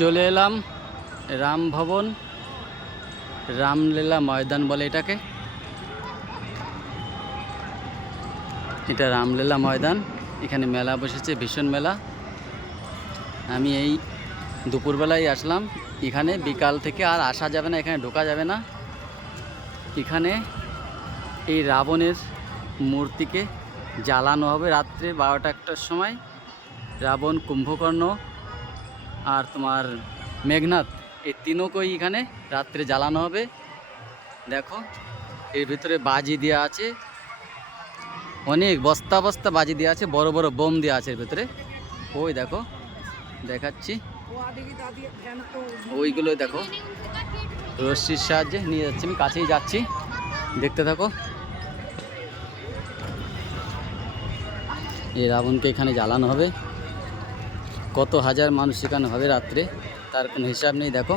চলে এলাম রাম ভবন, রামলীলা ময়দান বলে এটাকে। এটা রামলীলা ময়দান, এখানে মেলা বসেছে, ভীষণ মেলা। আমি এই দুপুরবেলায় আসলাম, এখানে বিকাল থেকে আর আসা যাবে না, এখানে ঢোকা যাবে না। এখানে এই রাবণের মূর্তিকে জ্বালানো হবে রাত্রে বারোটা একটার সময়। রাবণ কুম্ভকর্ণ আর তোমার মেঘনাথ এই তিনকই এখানে? রাত্রে জ্বালানো হবে। দেখো, এর ভিতরে বাজি দেওয়া আছে। অনেক বস্তা বস্তা বাজি দেওয়া আছে, বড় বড় বোম দেওয়া আছে এর ভিতরে। ওই দেখো, দেখাচ্ছি। ওইগুলো দেখো, রশ্মির সাহায্যে নিয়ে যাচ্ছি, আমি কাছেই যাচ্ছি। দেখতে থাকো। এই রাবণকে এখানে জ্বালানো হবে। কত হাজার মানুষ এখানে হবে রাত্রে তার কোনো হিসাব নেই দেখো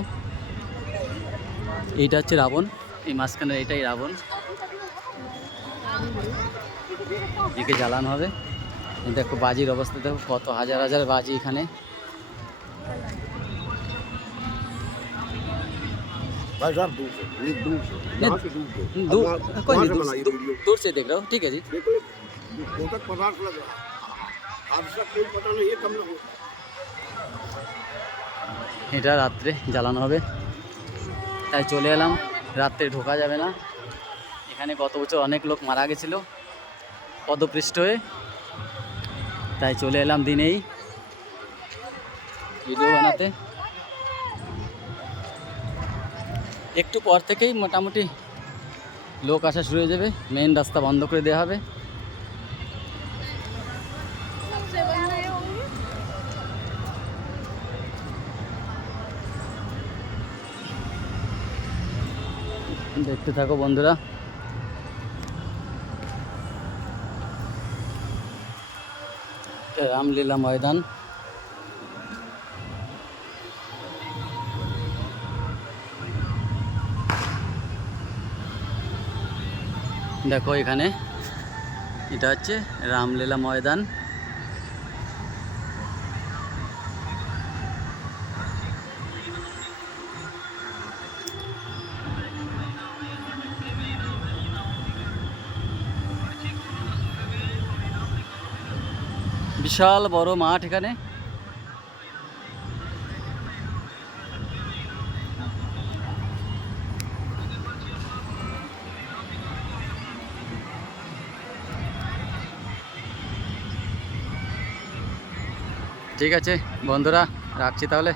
এইটা হচ্ছে রাবণ এই মাঝখানের এটাই রাবণ একে জ্বালানো হবে এই দেখো বাজির অবস্থা দেখো কত হাজার হাজার বাজি এখানে भाई साहब दूर से ये दूर से यहाँ से दूर से दूर अब वहाँ- कोई वहाँ नहीं से दूर बनाइए दूर- वीडियो दूर से देख रहा हूँ ठीक है जी देखो दो तक पदार्थ लग रहा अब इसका कोई पता नहीं है कम लोग এটা রাত্রে জ্বালানো হবে। তাই চলে এলাম। রাত্রে ঢোকা যাবে না। এখানে গত বছর অনেক লোক মারা গেছিল পদপৃষ্ঠ হয়ে। তাই চলে এলাম দিনেই। ভিডিও বানাতে। একটু পর থেকেই মোটামুটি লোক আসা শুরু হয়ে যাবে। মেন রাস্তা বন্ধ করে দেওয়া হবে। দেখতে থাকো বন্ধুরা। রামলীলা ময়দান। দেখো এখানে এটা হচ্ছে রামলীলা ময়দান। বিশাল বড় মাঠ এখানে। ঠিক আছে বন্ধুরা রাখছি তাহলে।